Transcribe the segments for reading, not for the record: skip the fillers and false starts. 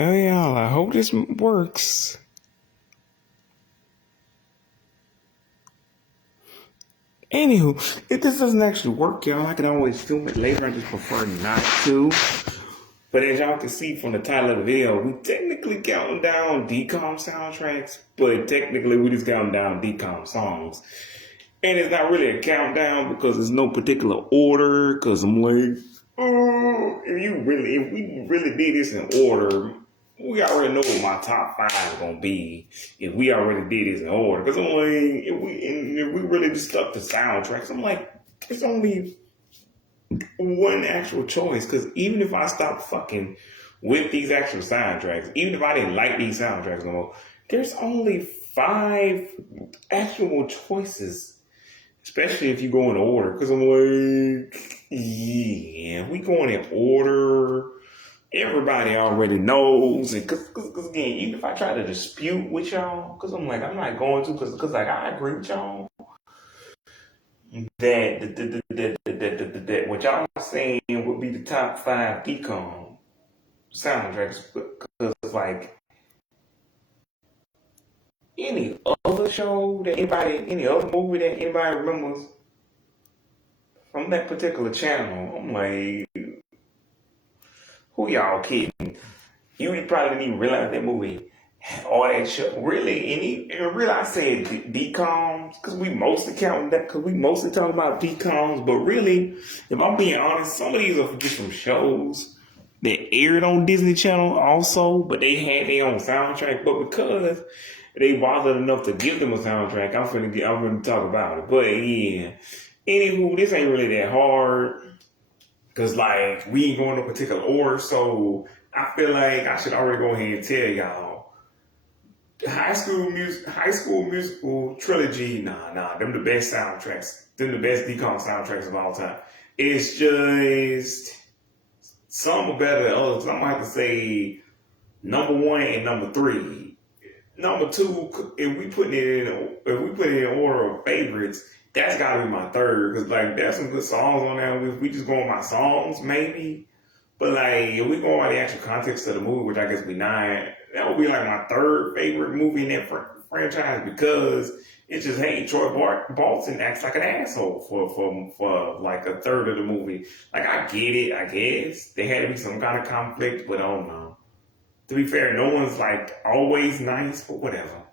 Hey y'all, I hope this works. Anywho, if this doesn't actually work, y'all, I can always film it later. I just prefer not to. But as y'all can see from the title of the video, we technically counting down DCOM soundtracks, but technically we just counting down DCOM songs. And it's not really a countdown because there's no particular order. Because I'm like, oh, if we really did this in order, we already know what my top 5 is gonna be. If we already did this in order, because I'm like, if we really just stuck to soundtracks, I'm like, there's only one actual choice. Because even if I stopped fucking with these actual soundtracks, even if I didn't like these soundtracks no more, there's only 5 actual choices. Especially if you go in order, because I'm like, yeah, we going in order. Everybody already knows, and because again, even if I try to dispute with y'all, because I'm like, I'm not going to, because like I agree with y'all that what y'all are saying would be the top 5 DCOM soundtracks, because like any other show that any other movie that anybody remembers from that particular channel, I'm like, who y'all kidding? You probably didn't even realize that movie, all that shit. Really, really, I said DCOMs because we mostly counting that because we mostly talking about DCOMs. But really, if I'm being honest, some of these are just from shows that aired on Disney Channel also, but they had their own soundtrack. But because they bothered enough to give them a soundtrack, I'm finna talk about it. But yeah, anywho, this ain't really that hard. Cause like we ain't going in a particular order, so I feel like I should already go ahead and tell y'all. High School Musical trilogy, them the best soundtracks. Them the best DCOM soundtracks of all time. It's just some are better than others. I'm gonna have to say number 1 and number 3. Number 2, if we put it in order of favorites, that's gotta be my 3rd. Cause like there's some good songs on there. If we just go on my songs, maybe. But like if we go on the actual context of the movie, which I guess be 9, that would be like my 3rd favorite movie in that franchise because it's just hey, Troy Bolton acts like an asshole for like a third of the movie. Like I get it, I guess there had to be some kind of conflict, but I don't know. To be fair, no one's like always nice, but whatever.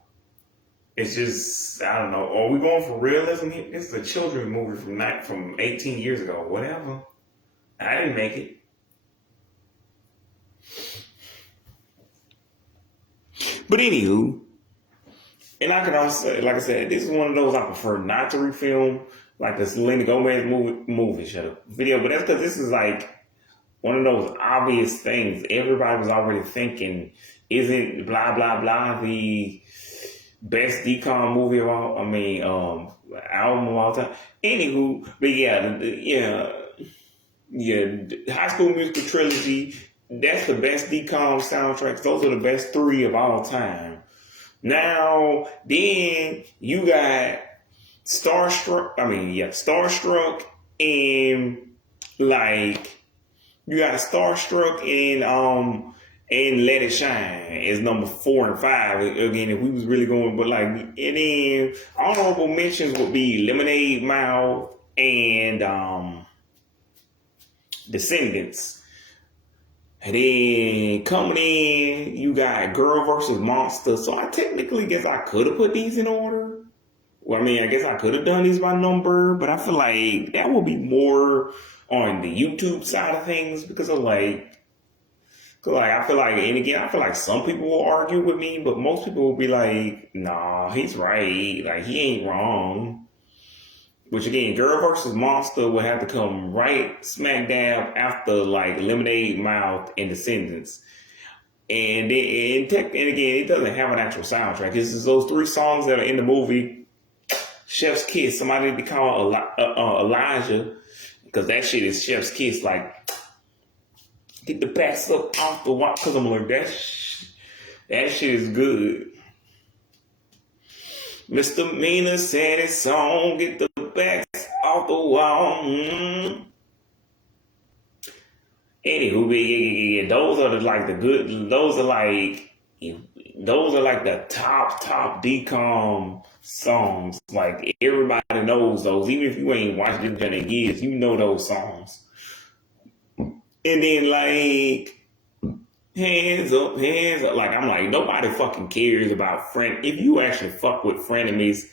It's just I don't know. Are we going for realism here? This is a children's movie from 18 years ago. Whatever. I didn't make it. But anywho, and I can also say, like I said, this is one of those I prefer not to refilm, like the Selena Gomez video. But that's because this is like one of those obvious things everybody was already thinking. Isn't blah blah blah the best DCOM movie of all? Album of all time. Anywho, but yeah, High School Musical trilogy. That's the best DCOM soundtracks. Those are the best 3 of all time. Now, then you got Starstruck. Starstruck and like you got Starstruck and Let It Shine is number 4 and 5. Again, if we was really going, but like, and then honorable mentions would be Lemonade Mouth and Descendants. And then coming in, you got Girl versus Monster. So I technically guess I could have put these in order. Well, I guess I could have done these by number, but I feel like that would be more on the YouTube side of things because of I feel like, and again, I feel like some people will argue with me, but most people will be like, nah, he's right. Like, he ain't wrong. Which again, Girl versus Monster would have to come right smack dab after like Lemonade Mouth and Descendants. And again, it doesn't have an actual soundtrack. It's just those 3 songs that are in the movie. Chef's Kiss, somebody to call Elijah, because that shit is Chef's Kiss. Like, get the backs up off the wall, because I'm like, that shit is good. Mr. Mina said his song, get the backs off the wall. Anywho, those are like the good. Those are like the top decom songs. Like everybody knows those, even if you ain't watched it in years, you know those songs. And then like hands up. Like I'm like nobody fucking cares about friend. If you actually fuck with frenemies,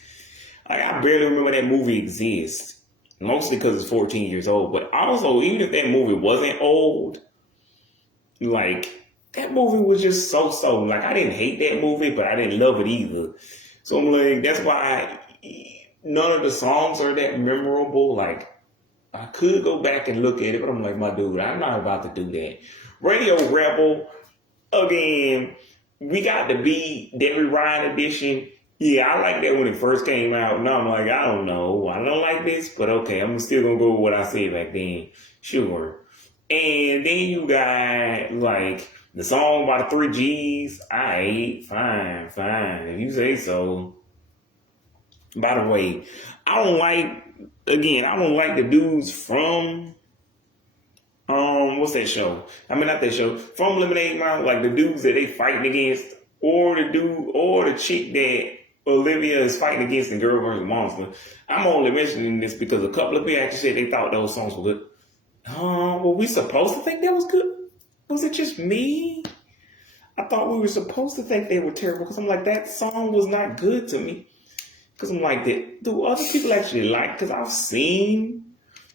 like I barely remember that movie exists. Mostly because it's 14 years old. But also, even if that movie wasn't old, like that movie was just so. Like I didn't hate that movie, but I didn't love it either. So I'm like, that's why none of the songs are that memorable. Like I could go back and look at it, but I'm like, my dude, I'm not about to do that. Radio Rebel, again, we got the Debbie Ryan edition. Yeah, I like that when it first came out. Now I'm like, I don't know. I don't like this, but okay, I'm still going to go with what I said back then. Sure. And then you got, like, the song by the 3 Gs. Aight, fine. If you say so. By the way, I don't like the dudes from, what's that show? I mean, not that show. From Lemonade Mouth, like the dudes that they fighting against, or the chick that Olivia is fighting against in Girl vs. Monster. I'm only mentioning this because a couple of people actually said they thought those songs were good. Were we supposed to think that was good? Was it just me? I thought we were supposed to think they were terrible because I'm like, that song was not good to me. Because I'm like, do other people actually like? Because I've seen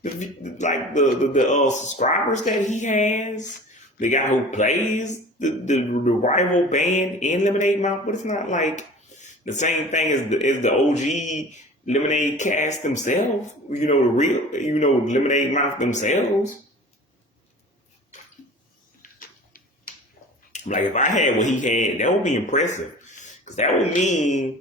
the subscribers that he has, the guy who plays the rival band in Lemonade Mouth, but it's not like the same thing as the OG Lemonade cast themselves. The real, Lemonade Mouth themselves. Like if I had what he had, that would be impressive, because that would mean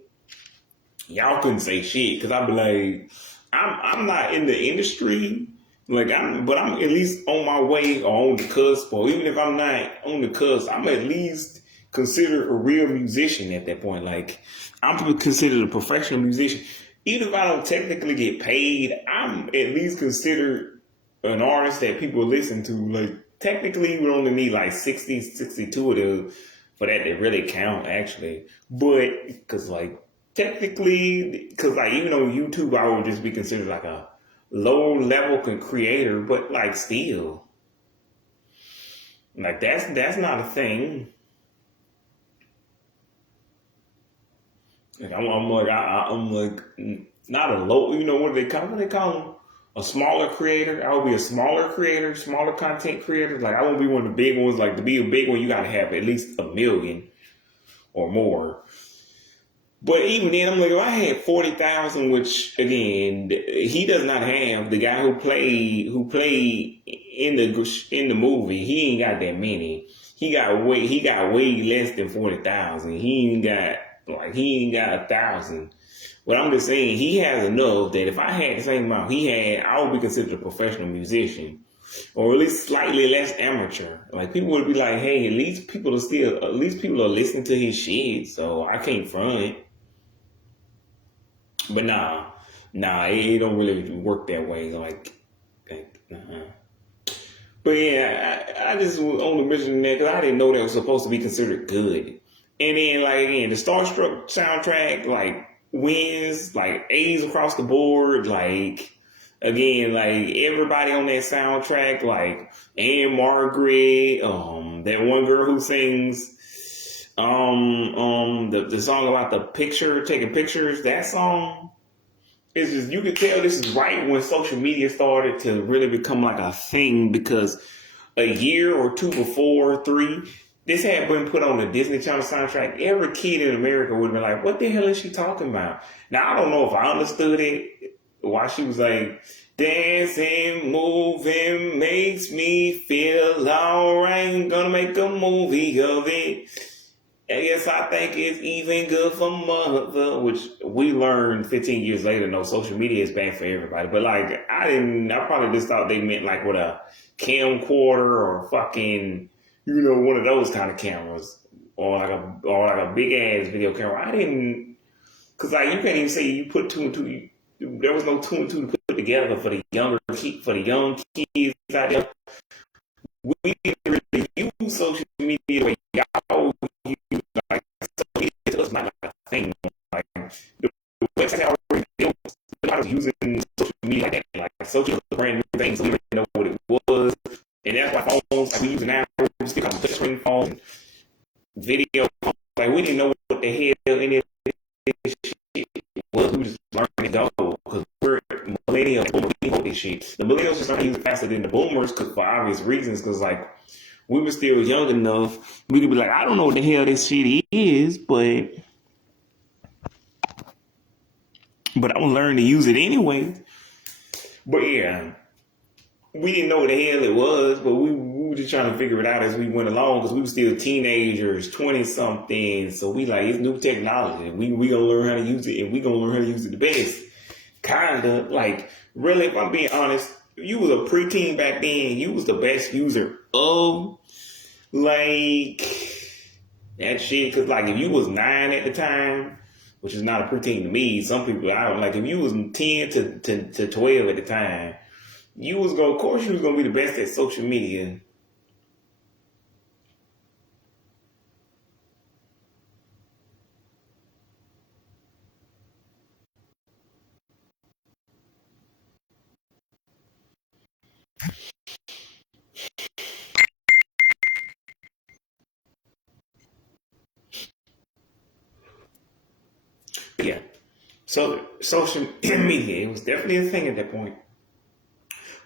y'all couldn't say shit. Because I'd be like, I'm not in the industry, but I'm at least on my way or on the cusp. Or even if I'm not on the cusp, I'm at least considered a real musician at that point. Like I'm considered a professional musician. Even if I don't technically get paid, I'm at least considered an artist that people listen to. Like technically, you would only need like 60, 62 of those for that to really count, actually. But because like technically, because like even on YouTube, I would just be considered like a low level creator. But like still, like that's not a thing. Like I'm like not a low. What do they call? What do they call them? A smaller creator. I would be a smaller creator, smaller content creator. Like I won't be one of the big ones. Like to be a big one, you got to have at least 1 million or more. But even then, I'm like, if I had 40,000, which again, he does not have. The guy who played in the movie, he ain't got that many. He got way less than 40,000. He ain't got 1,000. But I'm just saying, he has enough that if I had the same amount he had, I would be considered a professional musician, or at least slightly less amateur. Like people would be like, hey, at least people are listening to his shit, so I can't front. But nah, it don't really work that way. Like, But yeah, I just was only mentioning that because I didn't know that was supposed to be considered good. And then, like, again, the Starstruck soundtrack, like, wins, like, A's across the board. Like, again, like, everybody on that soundtrack, like, Anne Margaret, that one girl who sings, the song about the picture, taking pictures, that song. It's just, you could tell this is right when social media started to really become like a thing, because a year or two before, 3, this had been put on the Disney Channel soundtrack. Every kid in America would have been like, what the hell is she talking about? Now, I don't know if I understood it, why she was like, dancing, moving, makes me feel alright, gonna make a movie of it. I guess I think it's even good for mother, which we learned 15 years later, no, social media is bad for everybody. But like, I probably just thought they meant like with a camcorder or fucking, one of those kind of cameras, or like a big ass video camera. I didn't, cause like you can't even say you put 2 and 2. There was no 2 and 2 to put together for the young kids out there. we didn't really use social media the way y'all use, like, social media to us not like a thing. Like, the website already built, I was using social media like that. Like, social was a brand new thing, so we didn't know what it was. And that's why phones, like we use now, we still got touchscreen phones, video phones. Like, we didn't know what the hell any of this shit was. We were just learning to go because we're millennials. We know this shit. The millennials just started using it faster than the boomers because for obvious reasons. Because like we were still young enough, we could be like, I don't know what the hell this shit is, but I'm gonna learn to use it anyway. But yeah, we didn't know what the hell it was, but we were just trying to figure it out as we went along because we were still teenagers, 20 something. So we like, it's new technology. We gonna learn how to use it, and we gonna learn how to use it the best. Kinda like, really, if I'm being honest, if you was a preteen back then, you was the best user of like that shit. Cause like if you was 9 at the time, which is not a preteen to me, some people I don't like. If you was 10 to 12 at the time, you was gonna, of course, you was gonna be the best at social media. Yeah. So social media, it was definitely a thing at that point.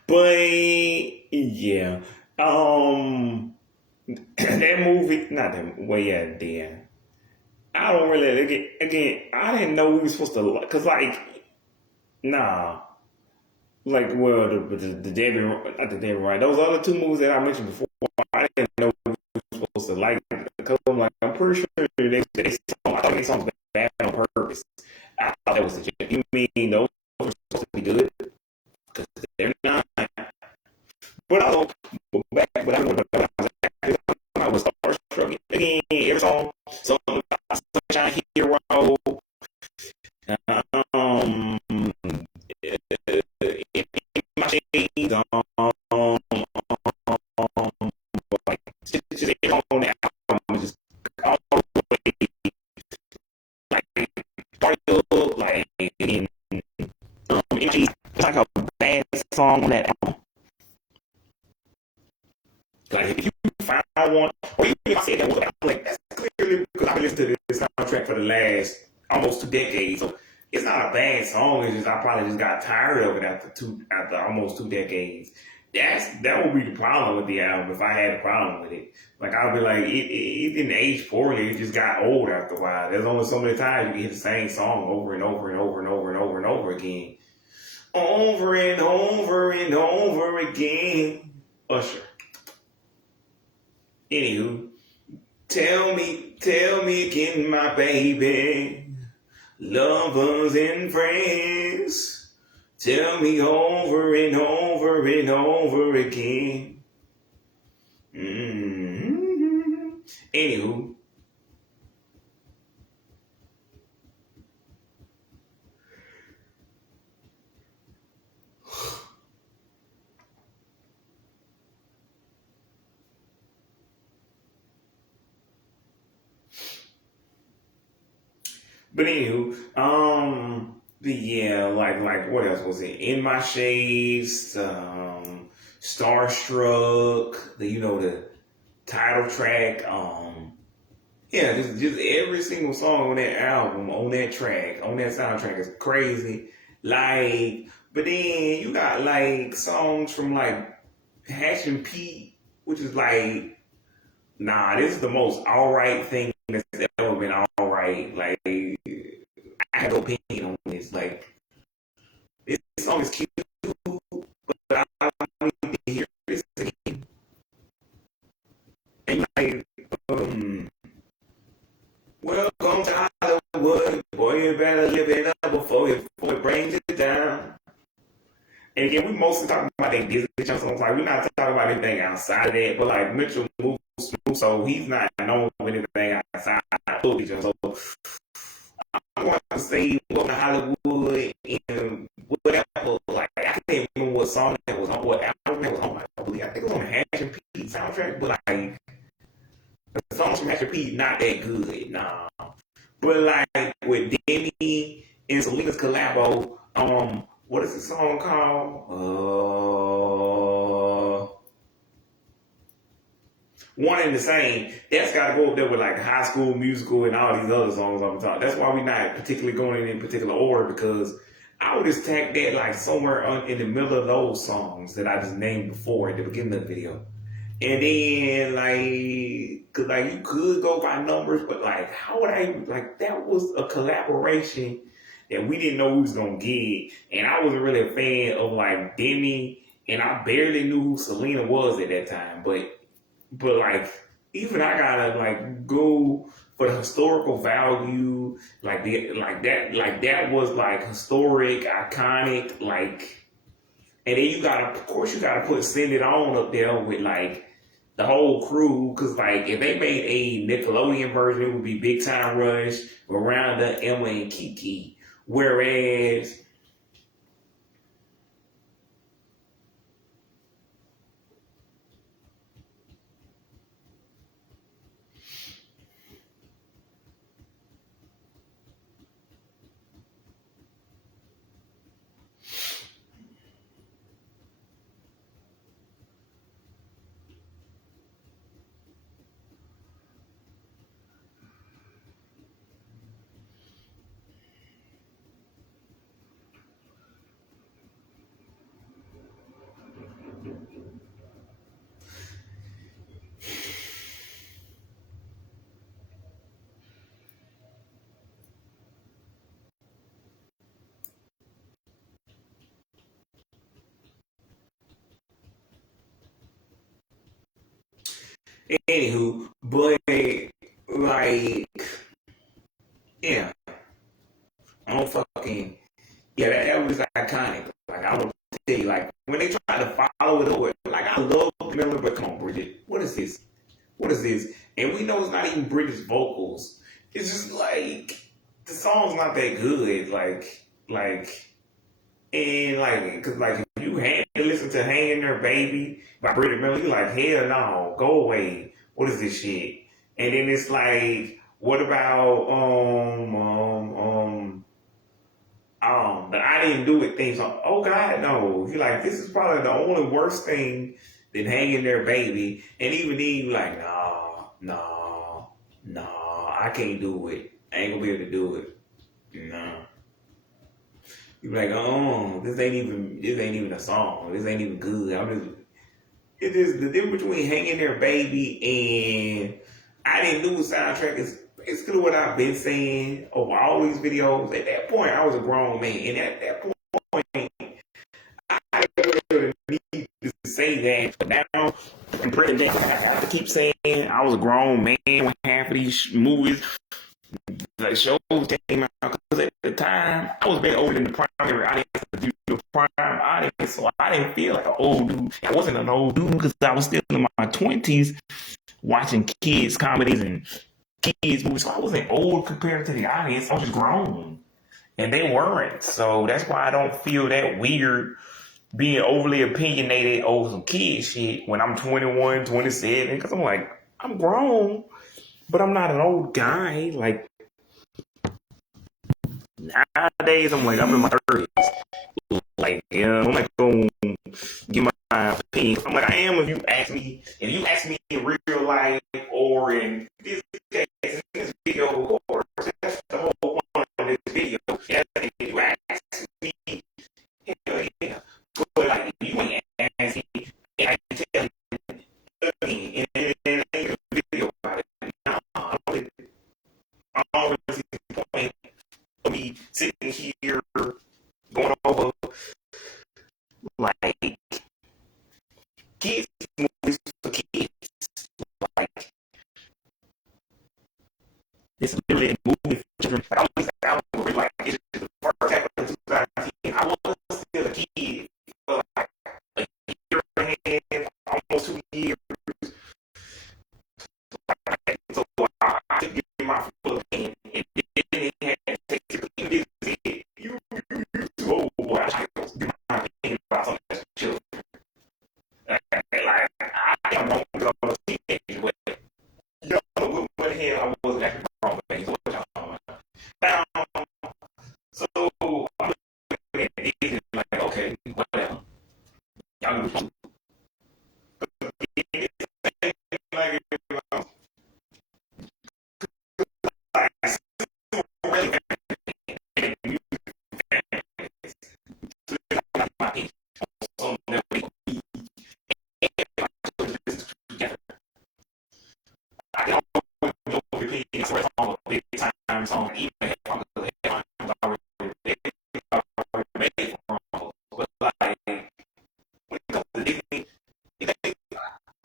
But yeah, that movie, not that. Well, yeah, then I don't really again. I didn't know we were supposed to because like nah, like well the Debbie, not the Debbie Ryan. Those other two movies that I mentioned before, I didn't know we were supposed to like because I'm like I'm pretty sure I thought they songs bad on purpose. I thought that was the joke. You mean those were supposed to be good because they're not. But also, but I remember I was starstruck again. Every song, Sunshine Hero, um, in my shades, like just every song on that album was just all the way, like started up, like in MG, it's like a bad song on that album. Like if you find one, or even if I said that was like that's clearly because I've been listening to this soundtrack for the last almost 2 decades. So it's not a bad song. It's just I probably just got tired of it after almost 2 decades. That would be the problem with the album if I had a problem with it. Like I'd be like, it didn't age poorly. It just got old after a while. There's only so many times you can hear the same song over and over and over and over and over and over again, over and over and over again. Usher. Anywho, tell me again, my baby, lovers and friends. Tell me over and over and over again. Mm-hmm. Anywho, but yeah, like what else was it? In My Shades, Starstruck, the title track, yeah, just every single song on that album, on that track, on that soundtrack is crazy. Like, but then you got like songs from like Hash and Pete, which is like, nah, this is the most alright thing that's ever been alright. Like, I have no opinion on this. Like, this song is cute, but I need to hear this again. And like, welcome to Hollywood, boy, you better live it up before it brings it down. And again, we mostly talking about that Disney Channel songs. Like, we're not talking about anything outside of that. But like Mitchell moves, so he's not known for anything outside of Disney Channel. So I'm going to say welcome to Hollywood and whatever. Like, I can't remember what song that was on, what album that was on. I think it was on Hash and Pete. soundtrack, but like the songs from Master P not that good, nah. But like with Demi and Selena's collabo, what is the song called? One and the Same. That's got to go up there with like High School Musical and all these other songs I'm talking. That's why we're not particularly going in particular order because I would just tag that like somewhere in the middle of those songs that I just named before at the beginning of the video. And then like, cause like you could go by numbers, but like how would I like that was a collaboration that we didn't know we was gonna get, and I wasn't really a fan of like Demi, and I barely knew who Selena was at that time, but like even I gotta like go for the historical value, like that was like historic, iconic, like, and then you gotta of course you gotta put Send It On up there with like the whole crew, because like if they made a Nickelodeon version, it would be Big Time Rush, Miranda, Emma, and Kiki. Whereas anywho, but like yeah, I don't fucking yeah, that was iconic. Like I don't tell you, like when they try to follow it up, like I love Miller, but come on, Bridget, what is this? What is this? And we know it's not even British vocals. It's just like the song's not that good. And like, cause like if you had to listen to "Hang in There, Baby" by Bridget Miller, you like hell no, go away. What is this shit? And then it's like, what about but I didn't do it things. Oh God, no. You're like, this is probably the only worst thing than "Hang in There, Baby." And even then, you like, no, I can't do it. I ain't gonna be able to do it. No. You're like, oh, this ain't even a song. This ain't even good. It is the difference between "Hanging There, Baby" and I didn't do a soundtrack is basically what I've been saying over all these videos. At that point, I was a grown man, and at that point, I didn't really need to say that. But now, in present day, I have to keep saying I was a grown man when half of these movies, like shows came out. Because at the time, I was very older than the primary audience, the prime audience, so I didn't feel like an old dude. I wasn't an old dude because I was still in my 20s watching kids comedies and kids movies. So I wasn't old compared to the audience. I was just grown. And they weren't. So that's why I don't feel that weird being overly opinionated over some kid shit when I'm 21, 27. Because I'm like, I'm grown, but I'm not an old guy. Like, nowadays, I'm like, I'm in my 30s. Like, I'm not going to give my opinion. I'm like, I am if you ask me in real life or in this case, in this video, of course, that's the whole point of this video. If you ask me, hell yeah. But like, if you ain't ask me, I can tell you again, and ain't a video about it. No, I don't really see the point of me sitting here going over like kids movies for kids. Like it's literally a movie for children. Like I was really like it's the first half of 2010. I was still a kid for like a year and a half, almost 2 years. So I took it in my full opinion, and then it had to take it. You too old, boy. I was give my opinion about something that's children. Like I am wrong was a teenager, but you know what the hell I wasn't actually wrong with things. What y'all talking about? Now, so I'm looking at these and like, okay, whatever. Y'all do like, like, so that we together. I can always go repeat a song a big time song, even if I'm already made for them. But like when it comes to Disney,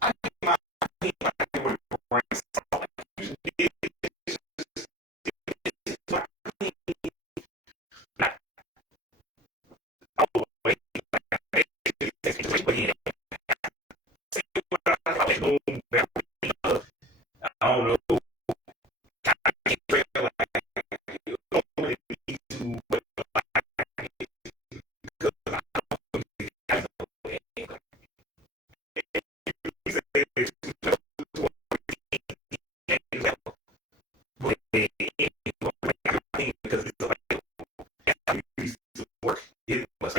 I think my opinion would bring something. Like, oh, wait, I don't know. I can't feel like you don't really need to, but because I because it's like work. It was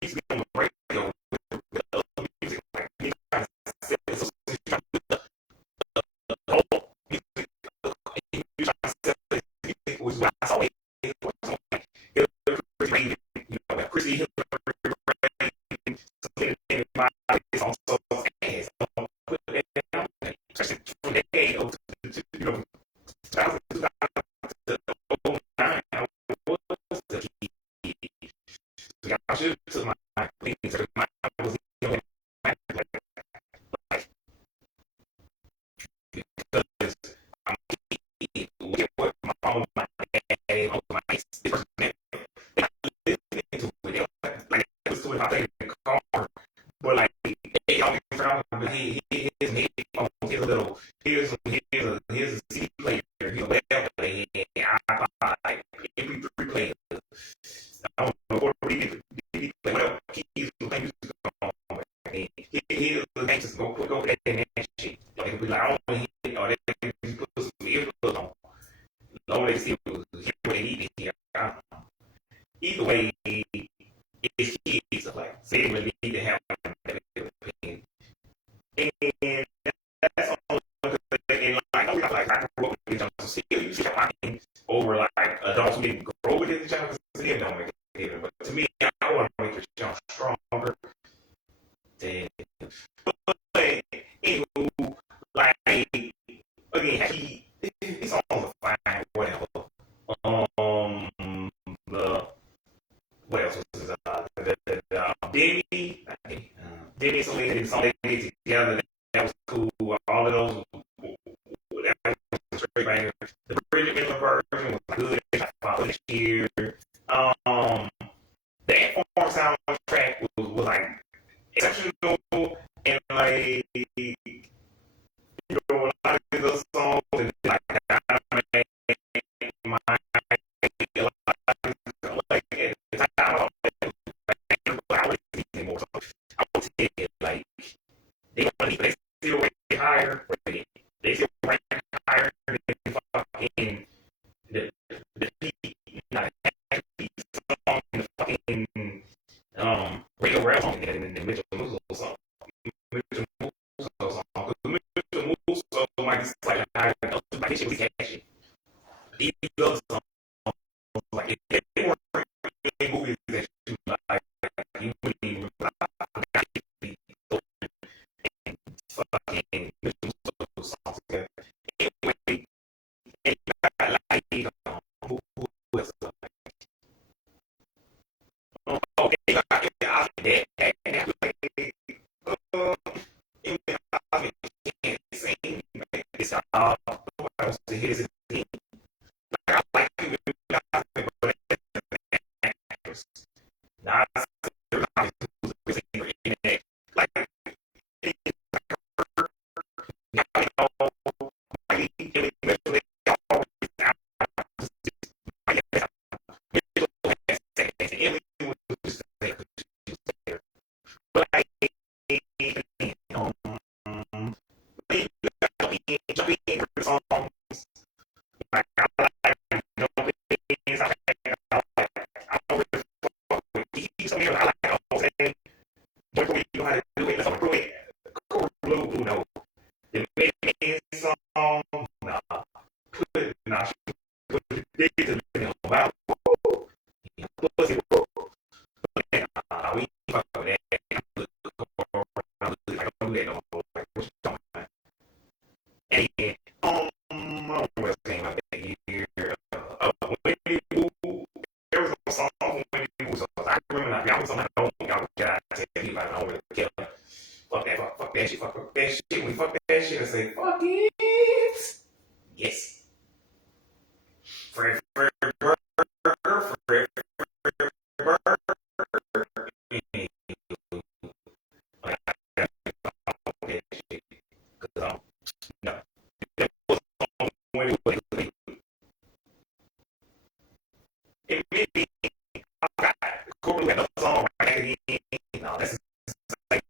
he's on the radio with other music like me. Oh, you trying to sell it was what I saw it. It was crazy, you know, Chrissy Hill, something in my it's also fast. Put that down, especially from that day, you know, 2009, I was the kid. So I should have took my things. My was, you know, like, because I'm with what my phone, my dad, my different listening to it. Like, I was doing my thing in the car, but like, hey, y'all can try to his headphones, his little, here's a CD player, his web player, iPod, like, MP3 player. I don't know what he play, whatever keys play music on. Here's the gangsters go that and that shit. Like, it be like, I don't want to hear, or they put some earplugs on. Long they see hear what they need to hear. Either way, it's kids, like, say they really need to have that opinion. And that's all. And like I grew up with Jonathan Steele. You see how I over like adults who didn't grow with it. Jonathan Steele don't make it either. But to me, I want to make it stronger. Than, but anywho, like again, he's on the fine, whatever. The what else was Diddy, Diddy, so they did something together that was cool. All of those, that was straight banger. The Bridget Miller version was good. I followed this year. Um, the Inform soundtrack was like exceptional and like you know a lot of those songs and like my like at the time I would more. So I would say like they want to they still rank higher. They still rank higher than fucking the not actually song in the fucking Rio Rap song and the Mitchell Musso song. Mitchell Musso song. Mitchell Musso like it's like higher than those. Like it was catchy. These other songs like they were movies that you like you wouldn't even fucking Mitchell Musso songs together. Anyway, and I like who else? Oh, yeah, that like I can't sing. It's I was his thing. Like I like people but actors. Not like but do that no more. Like, what you talking about? And I don't know what came out that year. Wendy Wu, there was a song from Wendy Wu. So I remember that. Y'all was on that own. Y'all got to tell me about it. I don't really care. Fuck that, fuck that shit, fuck that shit. We fuck that shit and say, fuck it. Yes. Fred, Fred, Fred, Fred, it may be Corey had a song right again. No, that's like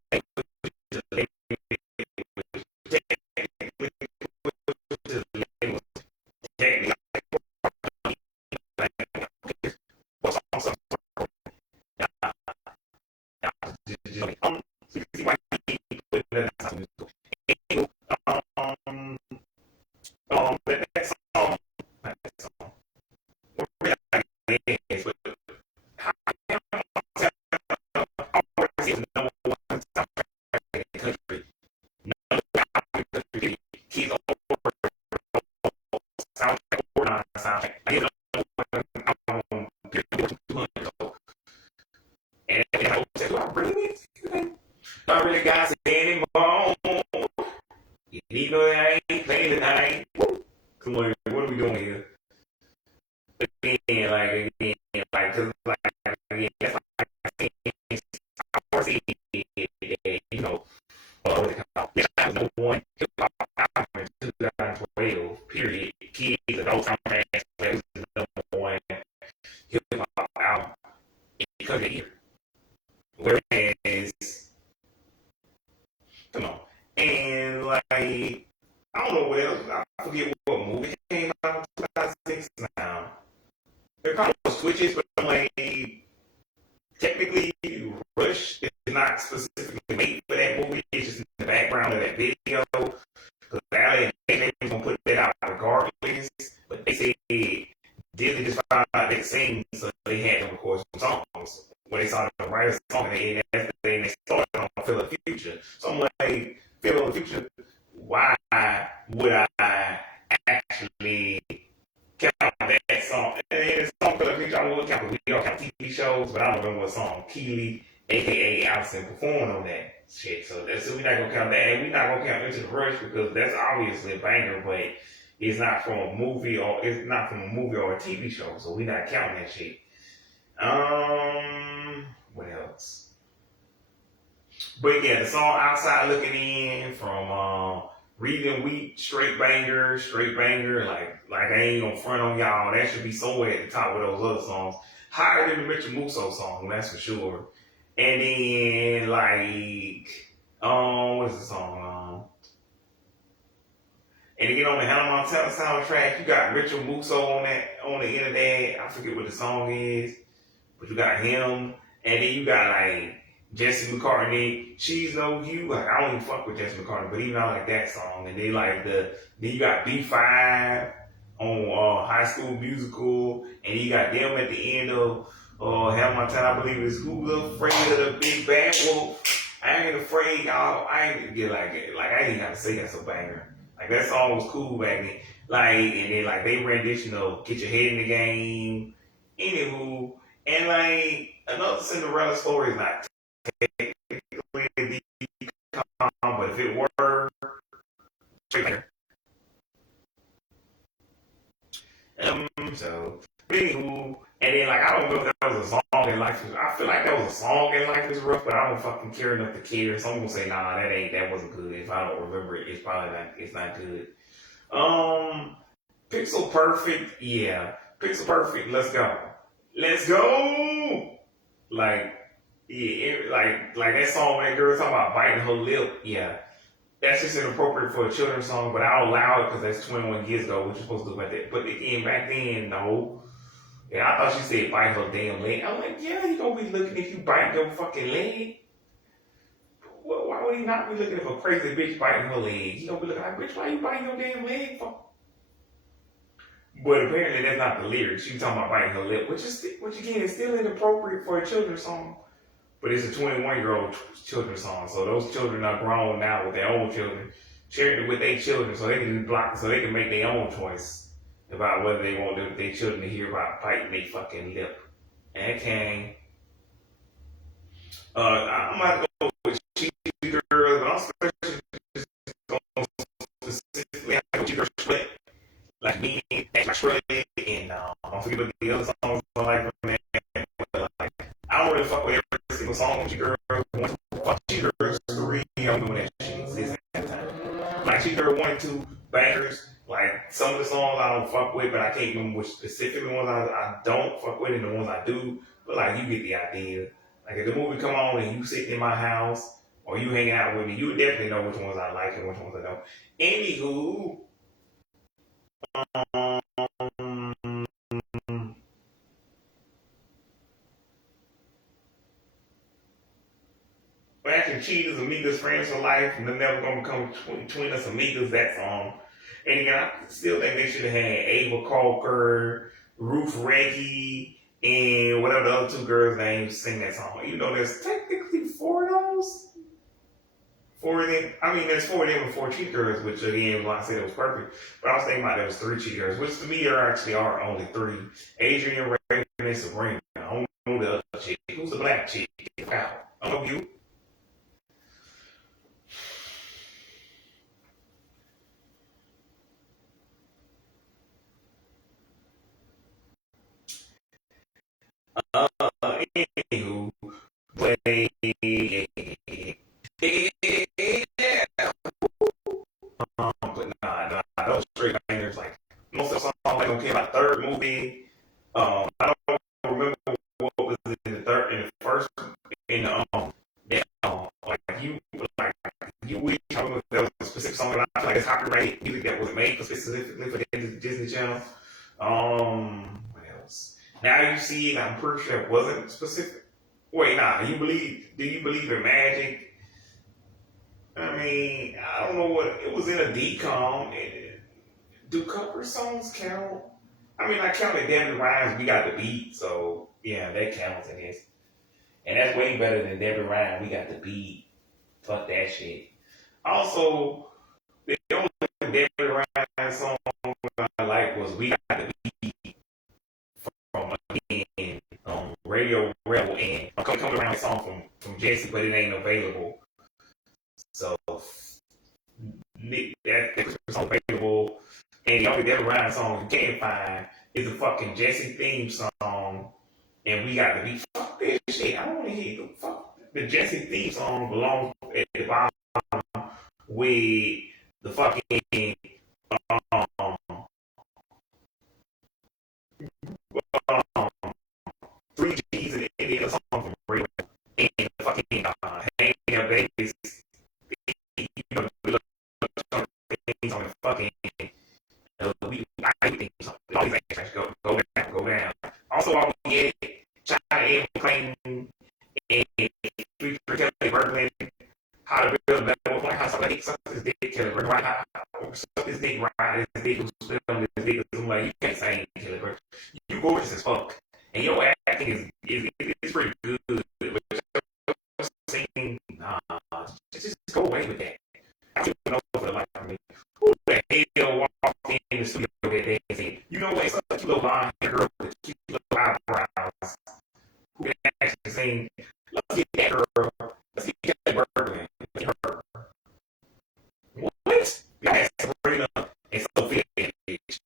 I really got anymore. You know that I ain't playing tonight. Come on, what are we doing here? Again, cause again, that's like, you know, that was number one hip hop album in 2012. Period. Kids, adults, that was the number one hip hop album because of the year. Whereas, come on, and like, I don't know what else. I forget what movie came out in 2006 now. There probably was switches, but I'm like, technically, Rush is not specifically made for that movie. It's just in the background of that video. Because Valley and they was gonna put that out regardless. But they said Disney just found out they sing, so they had to record some songs. When they saw them write a song, and that's the thing they started on Feel the Future. So I'm like, Feel the Future, why would I actually count that song? And the song Feel the Future, I would count, we all count TV shows, but I don't remember what song Keely, aka Allison, performed on that shit. So we're not gonna count that, and we're not gonna count Into the Rush because that's obviously a banger, but it's not from a movie or a TV show, so we're not counting that shit. What else? But yeah, the song Outside Looking In from Reading Wheat, straight banger, like I ain't gonna front on y'all. That should be somewhere at the top of those other songs. Higher than the Richard Musso song, that's for sure. And then what's the song? And to get on the Hannah Montana soundtrack, you got Richard Musso on the end of that. I forget what the song is, but you got him, and then you got like Jesse McCartney, She's No You. Like I don't even fuck with Jesse McCartney, but even I like that song. And then then you got B5 on High School Musical, and you got them at the end of Hannah Montana. I believe it's Who's Afraid of the Big Bad Wolf. I ain't afraid, y'all. I ain't get like it. Like I ain't got to say that's a banger. Like that song was cool back then. Like and then like they rendition of Get Your Head in the Game. Anywho, and like another Cinderella story is not technically a decom, but if it were, so anywho, and then like I don't know if that was a song in Life is. I feel like that was a song in Life is Rough, but I don't fucking care enough to care. Someone will say, nah, that wasn't good. If I don't remember it, it's probably it's not good. Pixel Perfect, yeah. Pixel Perfect, let's go. Let's go! Like, yeah, like that song when that girl talking about biting her lip, yeah. That's just inappropriate for a children's song, but I'll allow it because that's 21 years ago. What you supposed to do about that? But again, back then, no. Yeah, I thought she said bite her damn leg. I'm like, yeah, you gonna be looking if you bite your fucking leg. Why would he not be looking if a crazy bitch biting her leg? He gonna be looking like, bitch, why you biting your damn leg for? But apparently that's not the lyrics. She talking about biting her lip, which again is still inappropriate for a children's song. but it's a 21-year-old children's song. So those children are grown now with their own children, sharing it with their children, so they can so they can make their own choice about whether they want their children to hear about biting their fucking lip. And Kang, I'm not going with Cheesy Girls, but I'm especially just going specifically with Cheesy Girls Sweat, like me and my Shred, and don't forget about the other songs I like from that. But, like, I don't really fuck with every single song with Cheesy Girls. Fuck Cheesy Girls 3, I'm doing that shit exists at that time. Like Cheesy Girls 1 and 2, bangers. Like some of the songs I don't fuck with, but I can't remember which specific ones I don't fuck with and the ones I do. But like you get the idea. Like if the movie come on and you sitting in my house or you hanging out with me, you would definitely know which ones I like and which ones I don't. Anywho, Matching Cheetahs, Amigas, Friends for Life, and they're never gonna become between us Amigas, that song. And again, I still think they should have had Ava Coker, Ruth Reggie, and whatever the other two girls' names sing that song. Even though there's technically four of those. Four of them. I mean, there's four of them and four cheat girls, which again, when I said it was perfect. But I was thinking about there was three cheat girls, which to me there actually are only three. Adrian, Raven, and Sabrina. I don't know the other chick. Who's the black chick? Wow. I don't know you. Anywho, but but nah, those straight bangers. Like most of the songs, like don't care about third movie. I don't remember what was in the third, in the first, in the that, like you wish I remember there was a specific song that I feel like it's copyrighted music that was made specifically for the Disney Channel. What else? Now you see it. I'm pretty sure it wasn't specific. Wait, nah. Do you believe in magic? I mean, I don't know what it was in a decom. Do cover songs count? I mean, I counted Debbie Ryan's "We Got the Beat," so yeah, that counts in this, and that's way better than Debbie Ryan. "We Got the Beat." Fuck that shit. Also, the only Debbie Ryan song I like was "We Got the Beat" from again Radio Rebel, and I'm coming around a song from Jesse, but it ain't available. So that Christmas song available, and the only Debbie Ryan song you can find is the fucking Jesse theme song, and "We Got to Be." Fuck this shit. I don't want to hear the fuck. The Jesse theme song belongs at the bottom with the fucking um, 3Gs and any other song from Radio and the fucking Hang Your Babies. You know, we look things on the fucking I think all these actions go down. Also, all we get China and claim and feature Kelly Bergman how to build a level point, how somebody suck this dick, Kelly Bergman, right? How suck this dick, right? This dick who's spit on this dick. I'm like, you can't sing Kelly Bergman. You gorgeous as fuck, and your acting is pretty good. But your singing, just go away with that. I don't even know for the life of me. Who the hell walked in the studio that day and said, you know what, it's such a little blonde girl with cute little eyebrows who can actually sing. Let's get that girl. Let's get that Bergman. Let's get her. What? Y'all had Sabrina and Sophia in the bitch.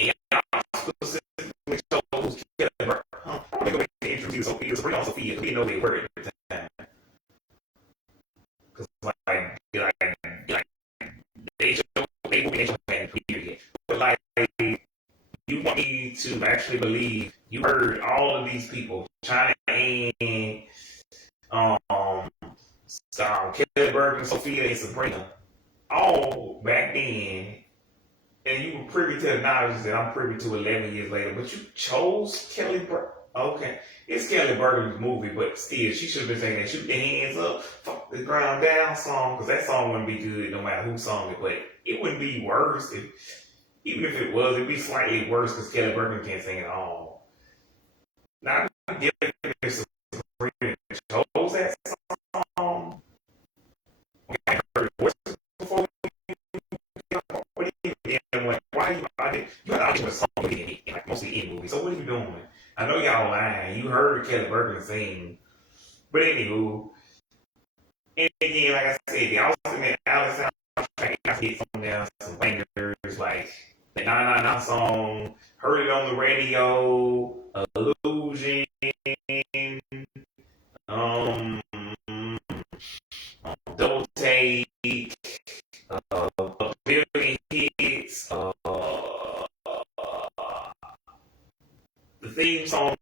And y'all specifically chose Kelly Bergman. I'm going to go back to introduce Sophia. Sabrina and Sophia. We know they were at the time. Because, like, they will be period. But like, you want me to actually believe you heard all of these people, China and Kelly Bergman, Sophia, and Sabrina, all back then, and you were privy to the knowledge that I'm privy to 11 years later, but you chose Kelly Bergman. Okay, it's Kelly Bergman's movie, but still, she should have been saying that "Shoot the Hands Up, Fuck the Ground Down" song, because that song wouldn't be good no matter who sung it, but it wouldn't be worse. Even if it was, it'd be slightly worse because Kelly Bergman can't sing at all. Now, I give it Sabrina chose I know y'all lying. You heard Kelly Burton sing. But anywho, and again, like I said, the ultimate Alice soundtrack, I hit from there some bangers like the 999 song, heard it on the radio, Illusion, um, Double Take, a billion hits, the theme song,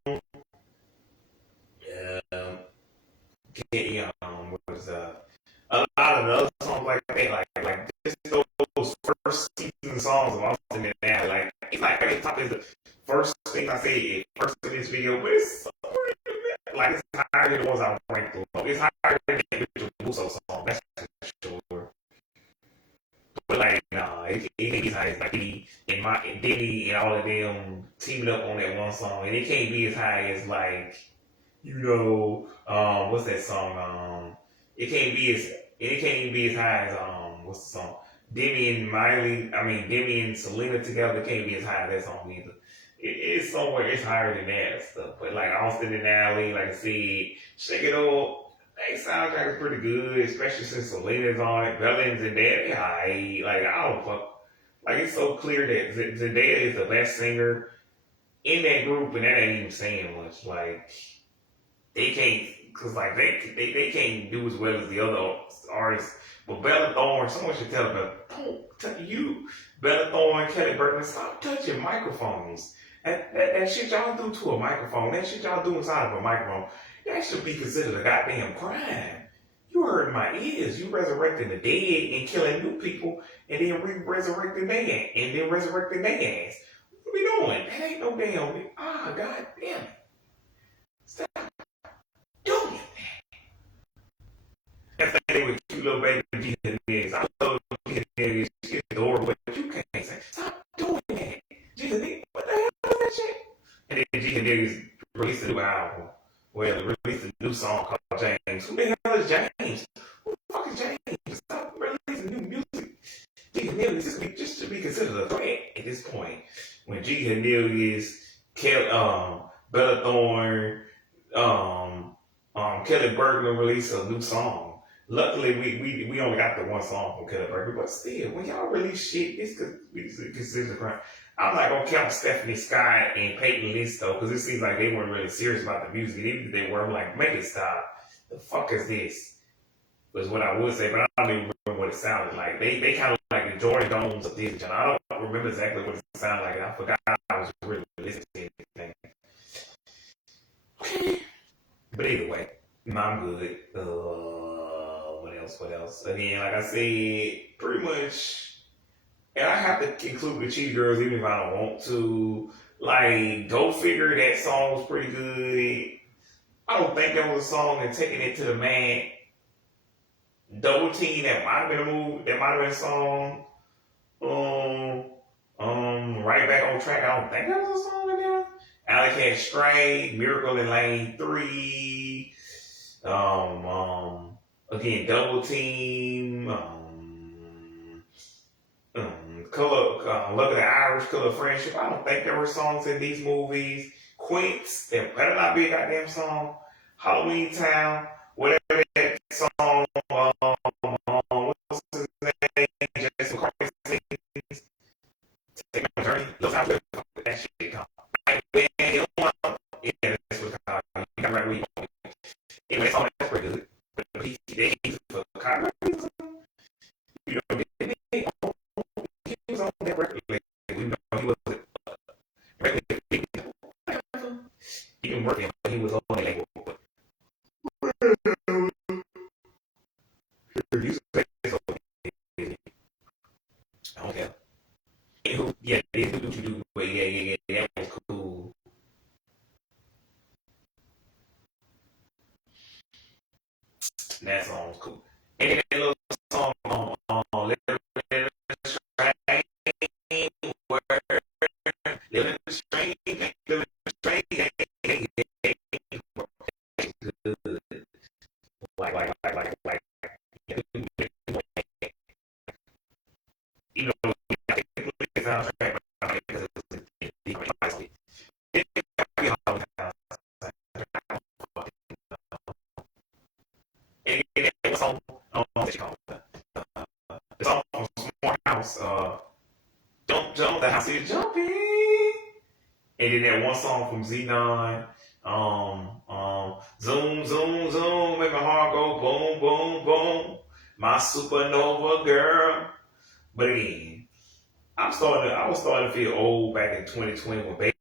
what was a lot of the other songs like that, like just those first season songs of Austin and Natalie, like it's like at the top is the first thing I said, first in this video, but it's so like it's higher than the ones I ranked through. It's higher than the individual Musso song, that's for sure. But like, nah, it can't be as high as like and Diddy and all of them teaming up on that one song, and it can't be as high as like what's that song? It can't even be as high as what's the song? Demi and Selena together can't be as high as that song either. It's somewhere it's higher than that and stuff. But like Austin and Alley, like I said, Shake It Up, that soundtrack is pretty good, especially since Selena's on it. Bellins and Daddy High. Like I don't fuck like it's so clear that Zendaya is the best singer in that group and that ain't even saying much. Like they can't because like they can't do as well as the other artists. But Bella Thorne, someone should tell them, don't tell you, Bella Thorne, Kelly Burton, stop touching microphones. That shit y'all do to a microphone, that shit y'all do inside of a microphone, that should be considered a goddamn crime. You hurting my ears. You resurrecting the dead and killing new people, and then resurrecting their and then resurrecting their ass. What we doing? That ain't no damn. God damn it. Stop doing it. That's like they with cute little baby G Hernandez. I love G Hernandez. She's adorable, but you can't say, stop doing that. G Hernandez, what the hell is that shit? And then G Hernandez released a new album. Well, released a new song called James. Who the hell is James? Who the fuck is James? Stop releasing new music. G Hernandez just to be considered a threat at this point. When G Hernandez, Bella Thorne, Kelly Burton released a new song. Luckily, we only got the one song from Kelly Burton, but still, when y'all release shit, it's considered a crime. I'm not gonna count Stephanie Scott and Peyton List though, because it seems like they weren't really serious about the music. Even if they were, I'm like, make it stop. The fuck is this? Was what I would say, but I don't even remember what it sounded like. They kind of like the Jordan Jones of this, and I don't remember exactly what it sounded like. I forgot I was really listening to anything. Okay. But either way, I'm good. What else? Again, like I said, pretty much, and I have to include the Cheetah Girls even if I don't want to. Like, Go Figure, that song was pretty good. I don't think that was a song and taking it to the man. Double Team, that might have been a move, that might have been a song. Right Back on Track, I don't think that was a song in there. Alley Cat Stray, Miracle in Lane 3. Again, Double Team, Look at the Irish, Color Friendship. I don't think there were songs in these movies. Quince, there better not be a goddamn song. Halloween Town, whatever that song, what's his name? Jason McCarthy sings. Take my journey. Look how good that shit comes. Yeah, that's what you got right where you want. Anyway, that song that's pretty good. But they used it for copyright reasons. You know, he was on that record label. You know, he was record label. He been working, but he was on that label. You say so. I don't care. Yeah, they do what you do, but yeah, that was cool. That song was cool. And then that little song on Living in the Strange, where Living in the Strange, Living in the Strange, good. Like, even though it sounds right, because the song from Smart House, Jump, the house is jumping. And then that one song from Xenon, Zoom, Zoom, Zoom, make my heart go boom, boom, boom. My supernova girl. But again, I was starting to feel old back in 2020 when Baby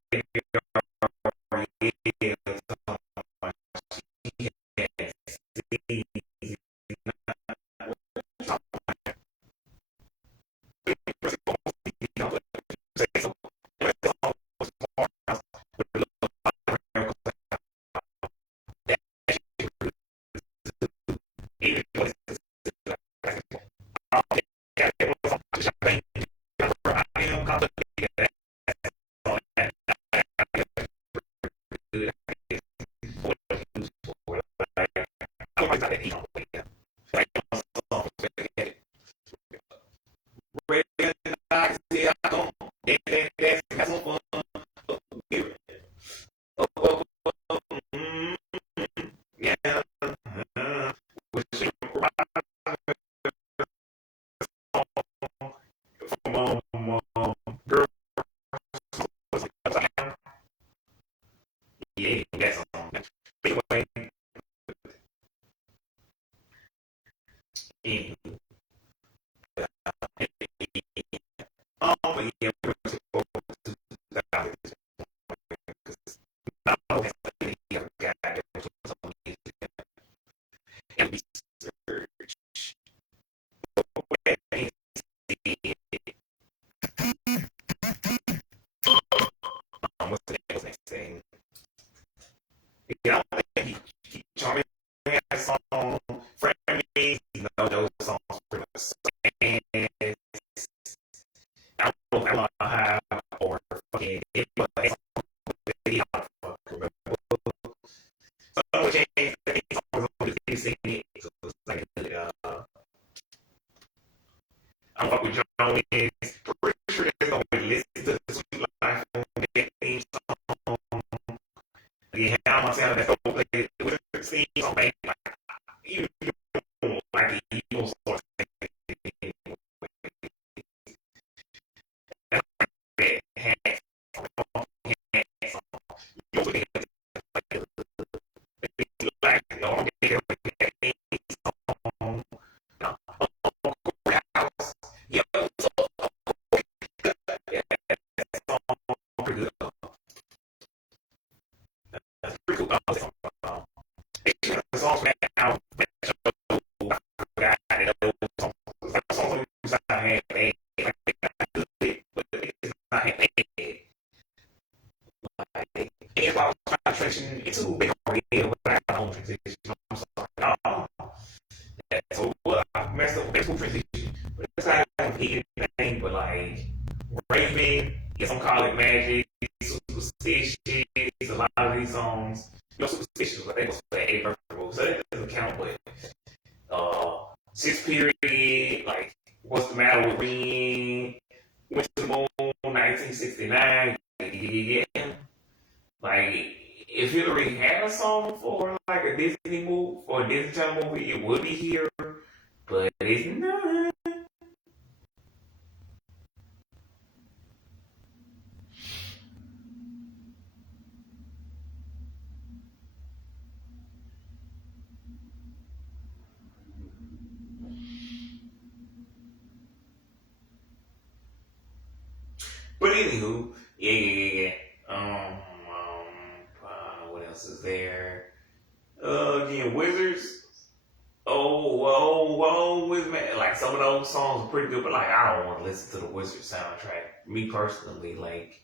yeah, that's anyway. Yeah. But yeah, we're to go to that. Not always like the other guy that was on and research. What's the next thing? Yeah, I don't think he charming that song, Frenemies, you know, those songs pretty much. And I don't know how or fucking it, but they don't remember. So change the songs on the singing it. So it's like I'm fucking with John is pretty sure they're gonna listen to the Sweet Life on that theme song. Again, how I'm saying that whole play with the theme song, man. Like, you like you don't start singing that hat song. You know, like, that theme song. Yeah, so, yeah, that song pretty good. That's pretty cool. The songs man, I forgot it. Those songs I had, but it's not had. Like, it's about concentration. It's a big idea, but I don't transition. I'm sorry. Yeah, so well, I messed up with that transition. But it's not even anything, but like Raven, get some call it magic, superstitious, a lot of these songs. You know, superstitious, but they was for the 8 vertical, so that doesn't count. But Six Period, like What's the Matter with Me, Went to the Moon, 1969. Yeah, like if Hillary had a song for like a Disney movie or a Disney Channel movie, it would be here, but it's not. But anywho, yeah. What else is there? Again, Wizards. Wizard man. Like some of those songs are pretty good, but like I don't want to listen to the Wizard soundtrack. Me personally, like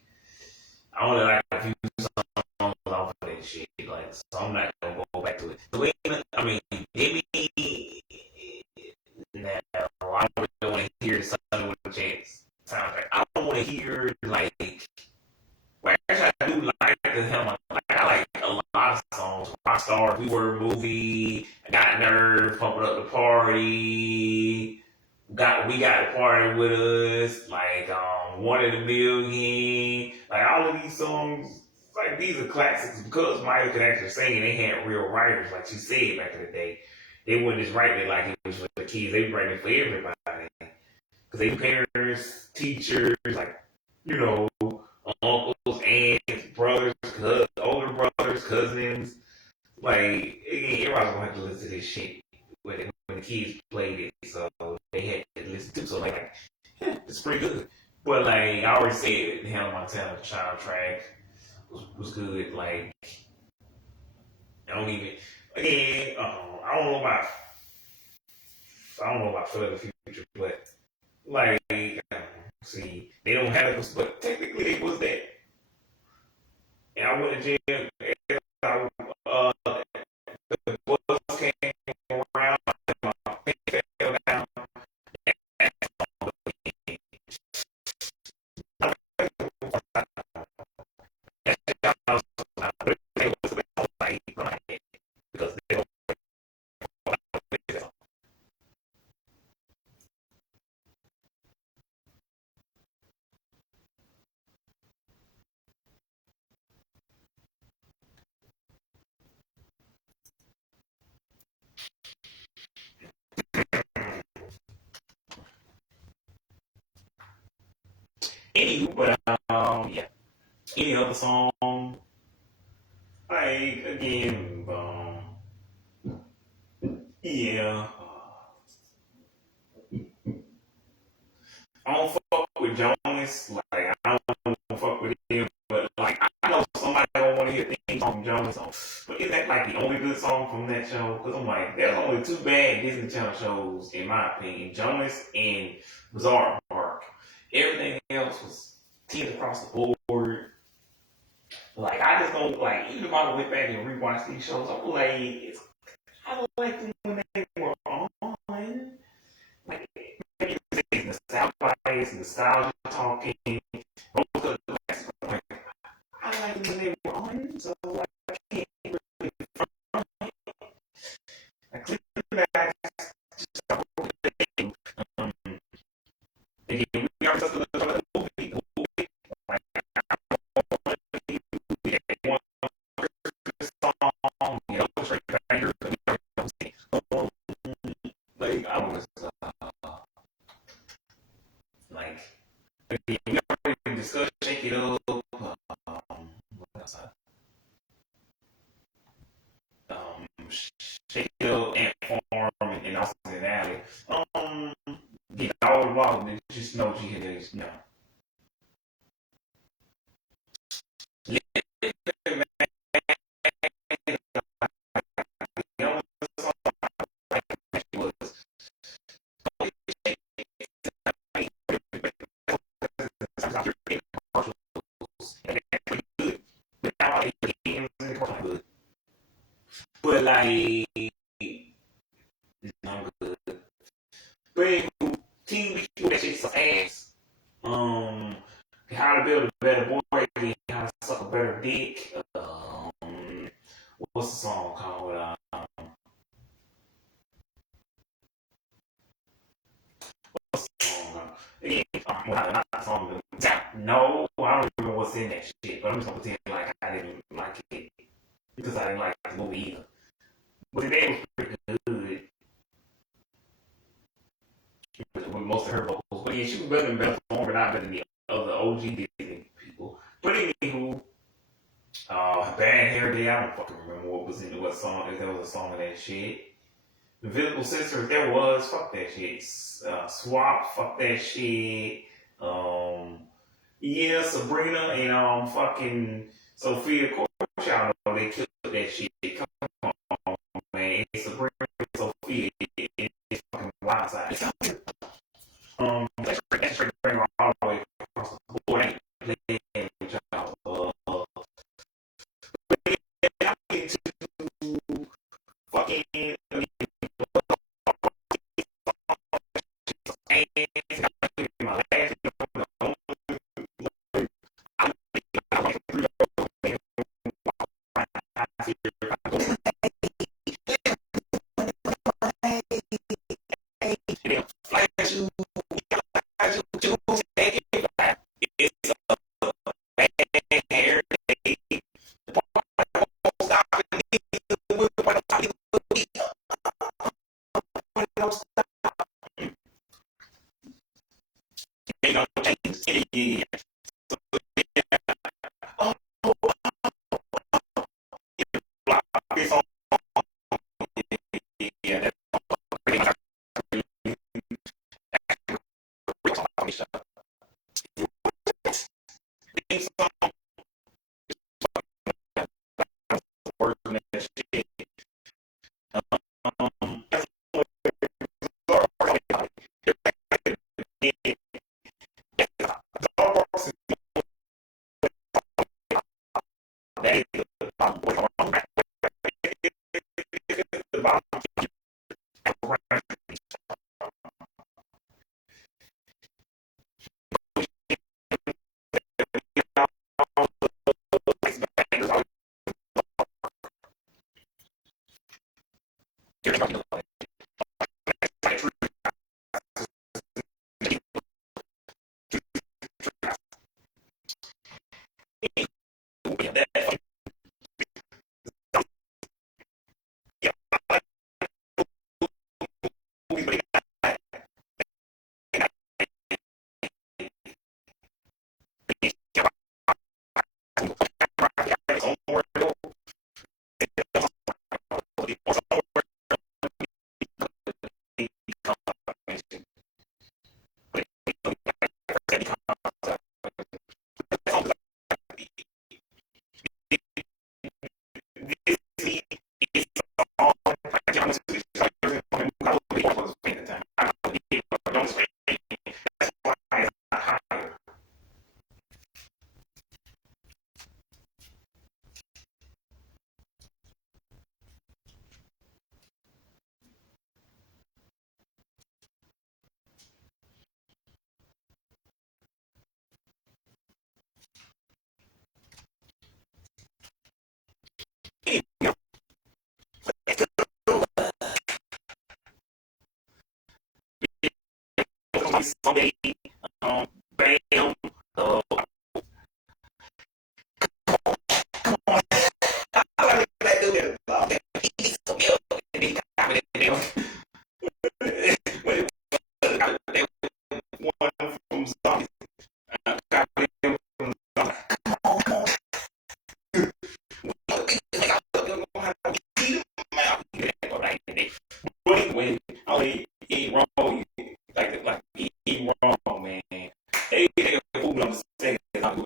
I only like a few songs off of that shit. Like so, I'm not gonna go back to it. I mean, Demi. Now, I don't really want to hear something with a chance soundtrack. I don't want to hear like. Well, actually, I do like the hell. I like a lot of songs. Rockstar, We Were Movie, Got Nerve, Pumping Up the Party, We Got a Party with Us, like One in a Million, like all of these songs. Like these are classics because Michael could actually sing and they had real writers, like she said back in the day. They wouldn't just write it like it was for the kids. They were writing it for everybody. because they parents, teachers, like, you know, uncles, aunts, brothers, older brothers, cousins. Like, again, everybody's gonna have to listen to this shit when the kids played it, so they had to listen to. So like, yeah, it's pretty good. But like I already said, it, Hannah Montana soundtrack was good. Like, I don't even again. I don't know about Further Future, but like, see, they don't have it, but technically it was that. And I went to jail. Uh, the bus came around, my pants fell down. Because they don't. Anywho, but yeah. Any other song? Like again, yeah. I don't fuck with Jonas. Like I don't fuck with him, but like I know somebody don't want to hear things from Jonas. But is that like the only good song from that show? Because I'm like, there's only two bad Disney Channel shows in my opinion: Jonas and Bizarre Park. Everything else was tears across the board. Like I just don't like. Even if I went back and rewatched these shows, I'm like, I don't like them when they were on. Like maybe it's nostalgia bias, nostalgia talking. Most of the last like, I like them when they were on, so like I can't really front it. Like Cleveland back, just um, again, we are just the movie. Like one song, straight banger. Like I was like again, we already discussed Shake It Up. What else? Um, Shake It Up, Ant Farm, and also in Alley. Um, Get all involved. Just know she had, you know. But like, I'm good. But TV that shit some ass. Um, how to build a better boy, how to suck a better dick. What's the song called? What's the song? Yeah, not the song. No, I don't remember what's in that shit. But I'm just gonna pretend like I didn't like it because I didn't like the movie either. But today was pretty good with most of her vocals. But yeah, she was better than Bella Thorne, but not better than the other OG Disney people. But anywho, Bad Hair Day, I don't fucking remember what was in what song, if there was a song of that shit. Invisible Sister, if there was, fuck that shit. Swap, fuck that shit. Um, yeah, Sabrina and fucking Sophia, of course y'all know they killed that shit. Come on, man. Sabrina and Sophia is fucking wild side. That's straight bring all the way across the board. I ain't playing with y'all. I'm into fucking my last flash you, it's a bad hair day. Stop it. Someday, bam, from zombies. When I eat wrong, like eat wrong, man. They food on the same. I don't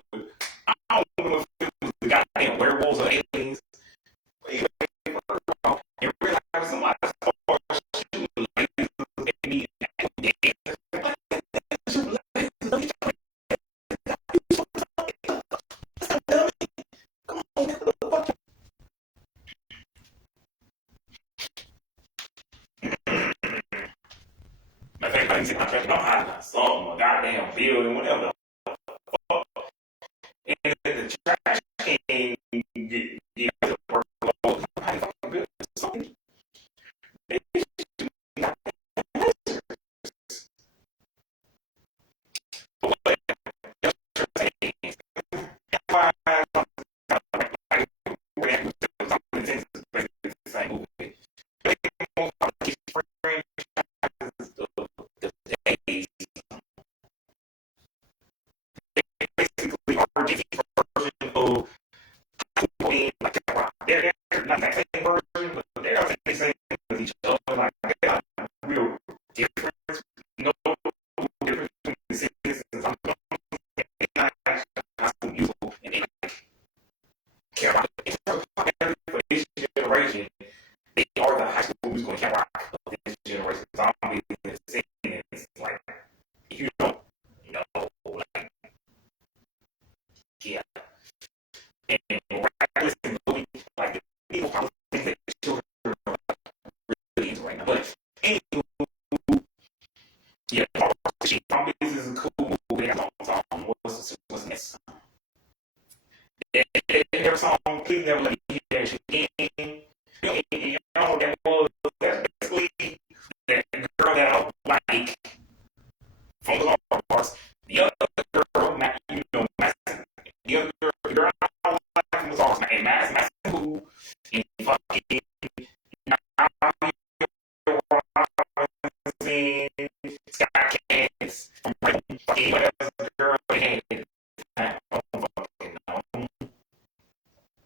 know if it was the goddamn werewolves or aliens. And realize somebody started shooting lasers at me. My favorite thing is my favorite. I'm hiding something, a goddamn building, whatever. And the trash can get the workload. I'm hiding fucking building. Something. They got basically RGB version of they're not the same version, but they're the same with each other. Like they're not real difference. No difference between the citizens. I'm not high school musical, and they care about it. For this generation, they are the high school musical and rock of this generation. Zombies and singing. It's like if you don't know, like yeah, and reckless and doing like the people probably think that children are really into right now. But anyway, yeah, zombies is a cool movie. What's next? Their song, please never let me hear that shit again. You know that was that's basically that girl that I like from the Lord Wars. The other girl, you know, the other girl I like from the Lord and Max who and fucking now Scott Cans from fucking whatever the girl they had. I don't fucking know.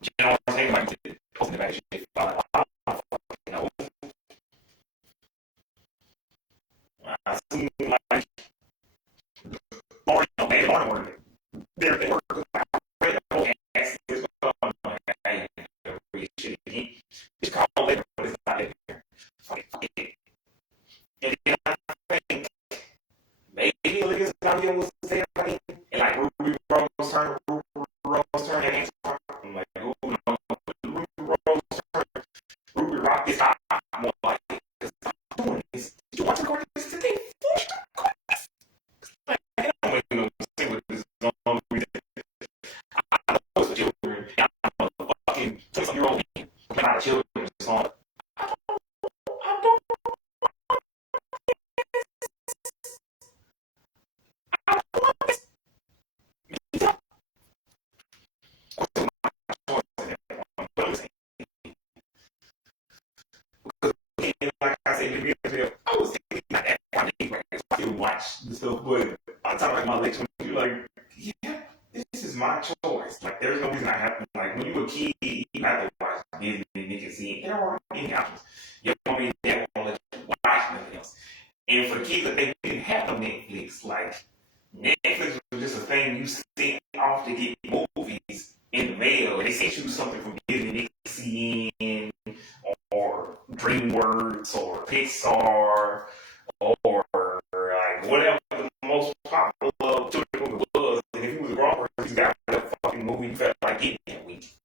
You know what I'm saying? Like, posting about shit. I don't fucking know. I seem like that video was saying like, and like Ruby Rose turned, and I'm like, oh no, Ruby Rose turned, Ruby Rock is hot. More like, because I'm doing this. Did you watch the recording today? Like, I don't make no sense with this song. I know it's for children. I'm a fucking 20-something-year-old man. I'm not a children's song. I don't like I said in the video, I was thinking not that funny, right? I still watch the stuff, but by the time I like my lecture, you're like, yeah, this is my choice. Like, there's no reason I have to, like, when you were a kid, you have to watch Disney and Nick and see it. There are any options. Your mommy and dad won't let you watch nothing else. And for the kids that they didn't have no Netflix, like, Netflix was just a thing you sent off to get movies in the mail. They sent you something from Disney, CN, or DreamWorks, or Pixar, or like whatever the most popular children's movie was. And if you was a grown person, you got whatever fucking movie you felt like getting that week.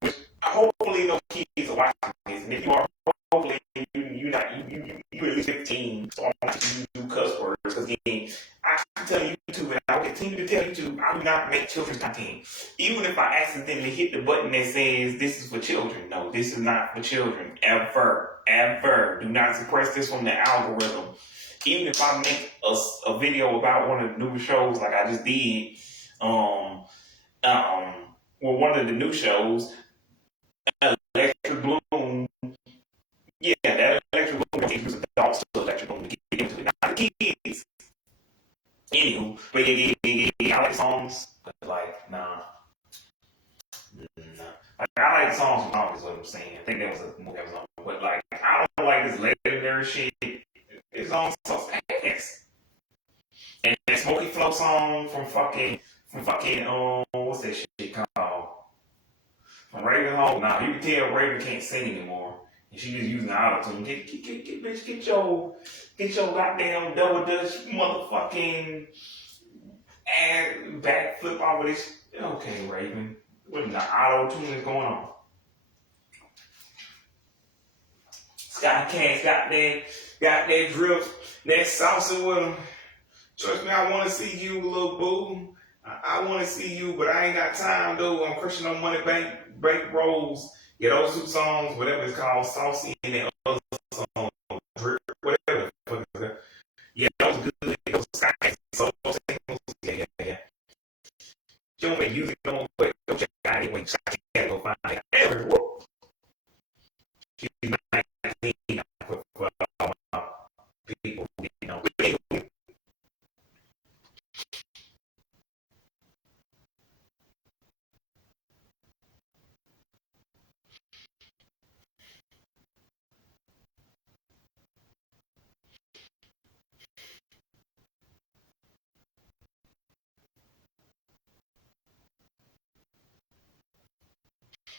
Which hopefully no kids are watching this, and if you are, hopefully you at least 15, so I'm not you do cuss words, because again, I keep telling YouTube, and I will continue to tell YouTube, I do not make children's content. Even if I accidentally hit the button that says this is for children, no, this is not for children, ever. Do not suppress this from the algorithm. Even if I make a video about one of the new shows, like I just did, well, one of the new shows, Electric Bloom. Yeah, that Electric Bloom introduce adults to Electric Bloom to get into it. Not the kids. Anywho, but I like songs, but like, nah. Like, I like songs from August, what I'm saying. I think that was a movie that was on. But like, I don't like this legendary shit. It's on so ass. And that Smokey Flow song from fucking, what's that shit called? From Raven Home. Now, you can tell Raven can't sing anymore. And she just using the auto-tune. Get your goddamn double dutch motherfucking ass backflip off of this. Okay, Raven. What in the auto-tune is going on? Scott Cash got that drip, that salsa with him. Trust me, I want to see you, little boo. I want to see you, but I ain't got time, though. I'm crushing on Money Bank Rolls. Yeah, those two songs, whatever it's called, Saucy and that other song, Drip, whatever. Yeah, those good. Those Scott Cash solo singles. Yeah. You don't make music no more, but go check it out anyway. Scott Cash, go find it everywhere. She's 19 for people, you know.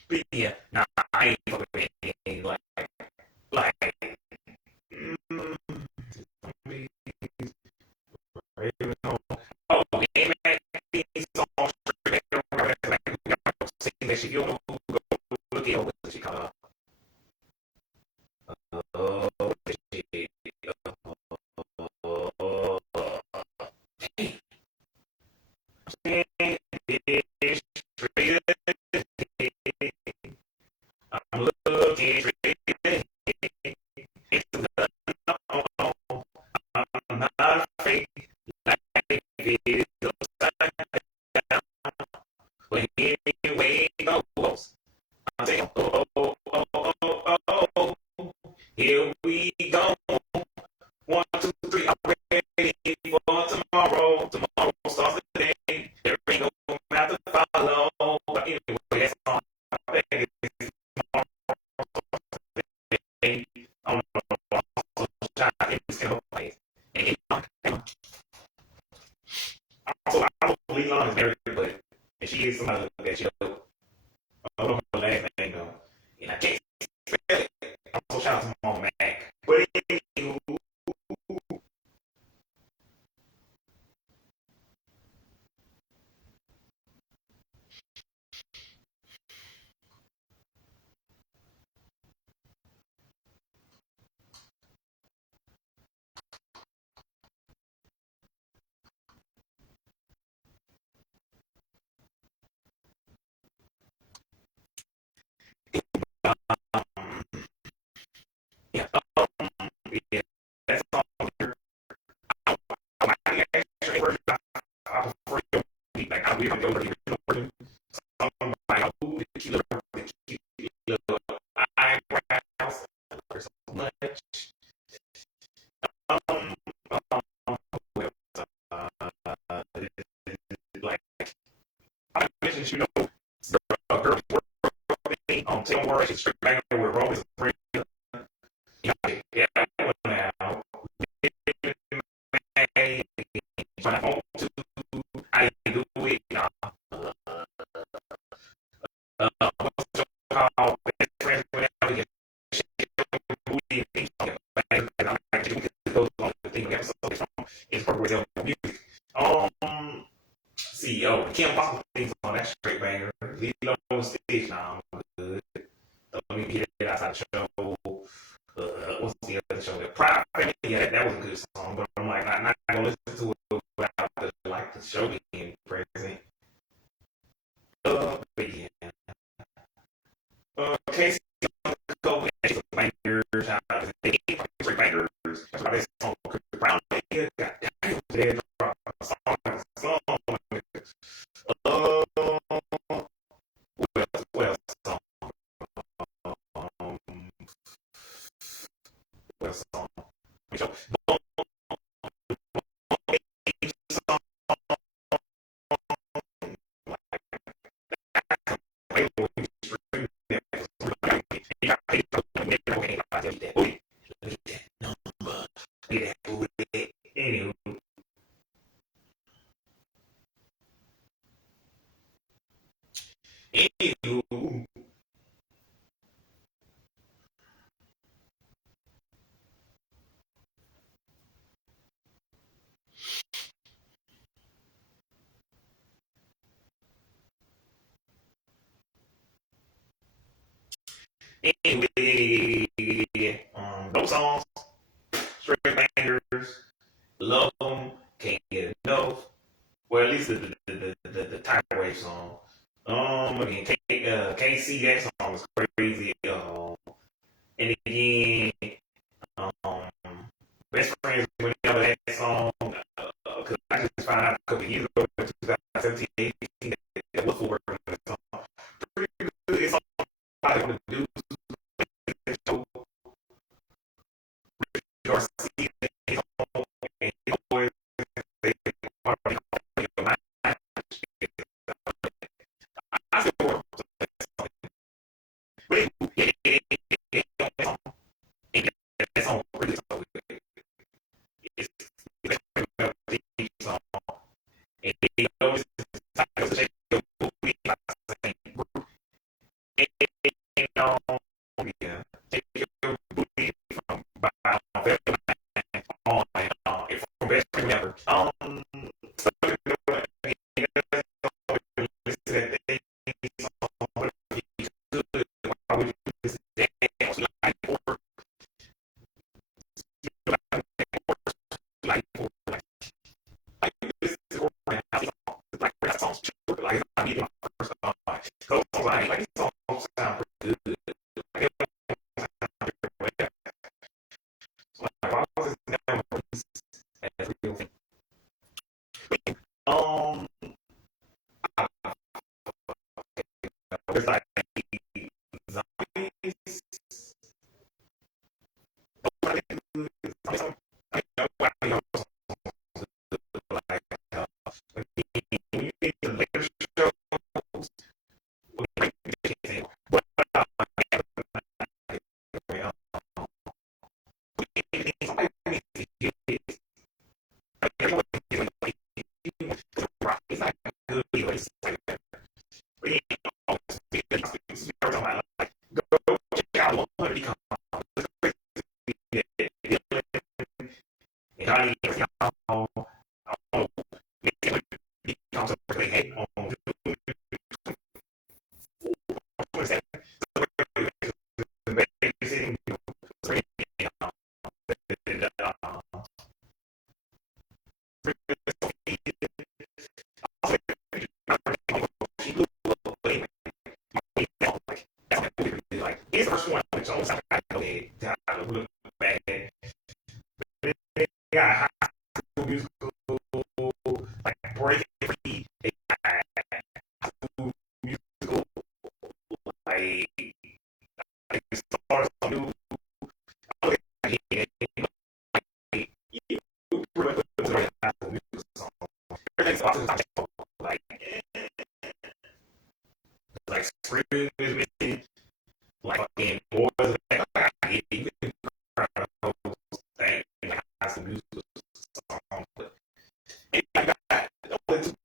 But yeah, nah, I ain't fucking with anything like, oh, and man, these songs, sing that shit, you don't know who go look at what she called. Shit. I'm looking straight ahead. I'm not afraid. Life is upside down. But anyway it goes. I'm saying, oh. Here we go. 1, 2, 3. I'm ready for tomorrow. Tomorrow starts today. There ain't no math to follow. But anyway, that's all. I think it's I don't know. It's in her place. And also, I don't believe Lon is married, but and she is somebody that you know. I don't know her last name though. And I can't spell it. Also, shout out to Mama Mac. But anywho, Yeah, that's all. I actually version. I prefer your like I will go to the version. Some like oh, the killer, eyebrows, so much. Um, well, like I mentioned, girls working on Tim Warren, straight back with Roman's friend. Yeah, now. When I want to, I do it. What's it called? Best friends whenever you booty and and I'm like, it goes on the thing episode is for real music. CEO, Kim Possible things on that straight banger. Lilo Stitch, nah, I'm good. Let me get it outside the show. What's the other show? The Pride Family, yeah, that was a good song, but I'm like, I'm not gonna listen to it without the show being present. But yeah. Casey Cole, bangers, straight bangers. That's why this song, Chris Brown, got dead drop a song. Well, song. Um, well, song. So, song. Anywho, anywho, anyway, those songs, straight bangers, love them, can't get enough. Well, at least the Tidal Wave song. Again, KC, that song was crazy. And again, um, best friends whenever that song. Cause I just found out a couple years ago, in 2017, 18, that was full version of that song. Pretty good. It's all about what to do. Show Garcia and his boys. They already know your mind. I still work with that song. But that song really so good. It's a deep song. And they always say, yeah, take your booty from by on from best friend ever. So listen to that thing, song, good. Why would you listen to that? Like, like this is like that song's true. Like I need my first song. Those songs like these songs sound pretty good. Like, why was this never released as a real thing? Um, there's like zombies. Like, when you the later shows, but it's not good. things about this like like Spring is missing, like fucking Boys. Like, I get you can cry the whole thing, like High School Musical song, but and I got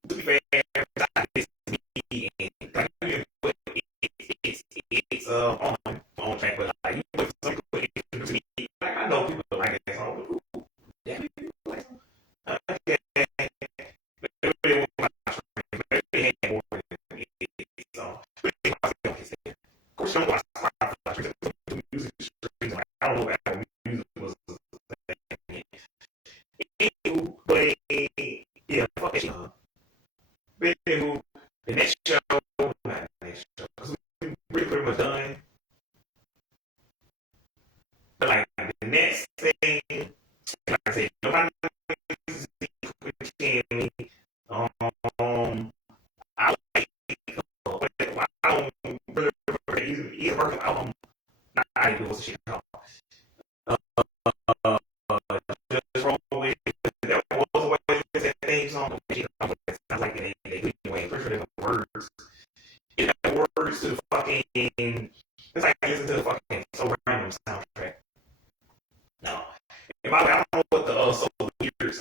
to be fair, it's me and like it's on track, but like you put some people introduce me. Like I know people like that song, but ooh, damn it, people like okay. They want my they had more than it, so of course, you don't watch the music streams. Like, I don't know if Apple Music was but yeah, fuck that shit. But anywho, the next show, not the next show, because we pretty much done. But like the next thing, like I said, nobody can me. I like, I don't really either working album. Not I do what's shit called. Uh, just roll with that was always that theme song. I like it. They anyway. Pretty sure there's words. It has words to the fucking. It's like listening to the fucking So Random soundtrack. No, and by the way, I don't know what the So Weird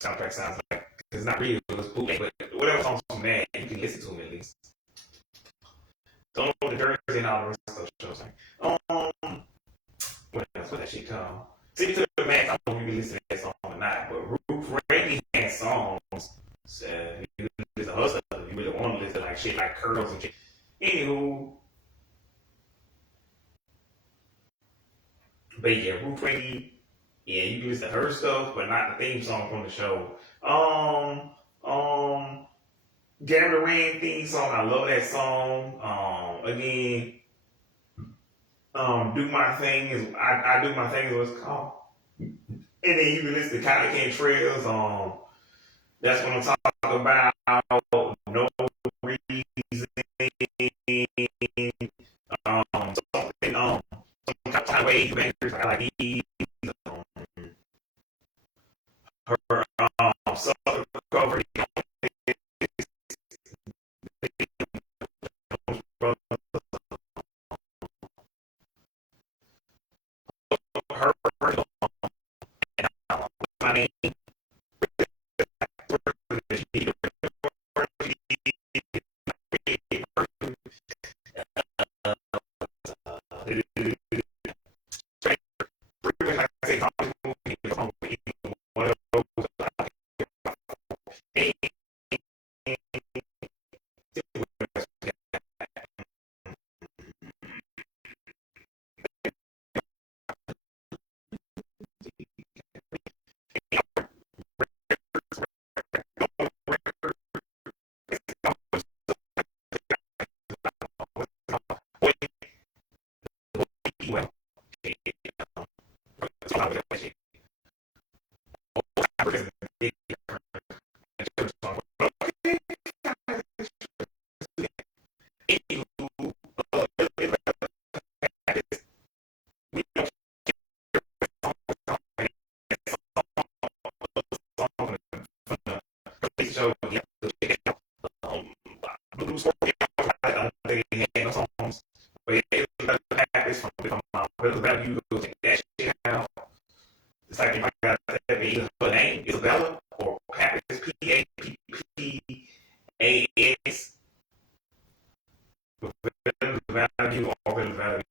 soundtrack sounds like. It's not really it was bootleg, but whatever songs from that, you can listen to them at least. Don't know what the Jersey and all the rest of those shows like. What else? What that shit called? See to the max. I don't know if you listen to that song or not, but Ruth Randy has songs. You listen to her stuff. You really want to listen to like shit like Curls and shit. Anywho, but yeah, Ruth Randy. Yeah, you can listen to her stuff, but not the theme song from the show. Gavin Durant theme song. I love that song. Again, do my thing is I do my thing is what it's called. And then you can listen to Kylie Cantrell's. That's what I'm talking about. No reason. Something. Some kind of way bangers. I like these. Her Southern recovery. Her my name. Well, so yeah, Blue Scorpio. They had no songs, but it was Pappers from Value. Go check that shit out. It's like if I got that either her name Isabella or Pappers PAPPAS. Value or value.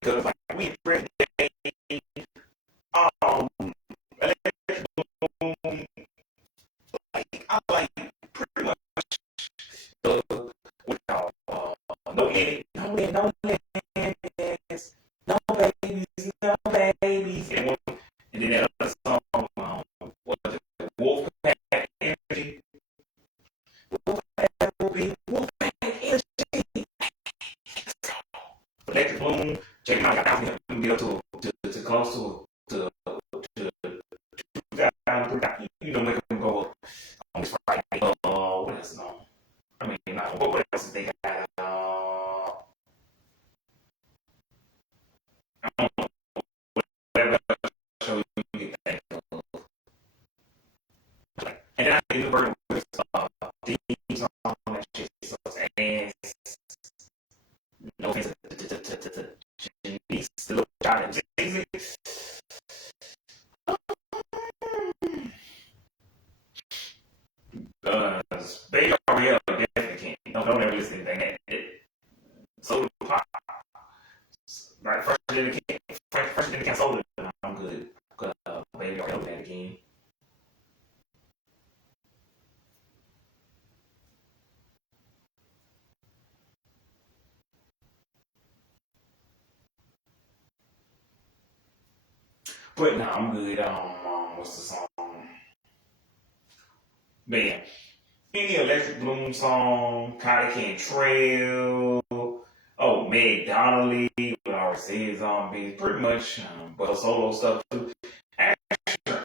Because like we to 2003, make them go on this Friday. What else? No, I mean, not, what else they got? I don't know, whatever show you can think of. And then I think the version with theme song, that shit sucks ass. No offense to Janice, the little child and Jay-Z. They already have a definitely can't. Don't ever listen to anything. So pop. Right, first in the can sold it. I'm good. Baby already know that again. But no, I'm good. What's the song? Man, any Electric Bloom song, Kylie Cantrell, oh, Meg Donnelly, what I already said, Zombies, pretty much, but solo stuff too. Asher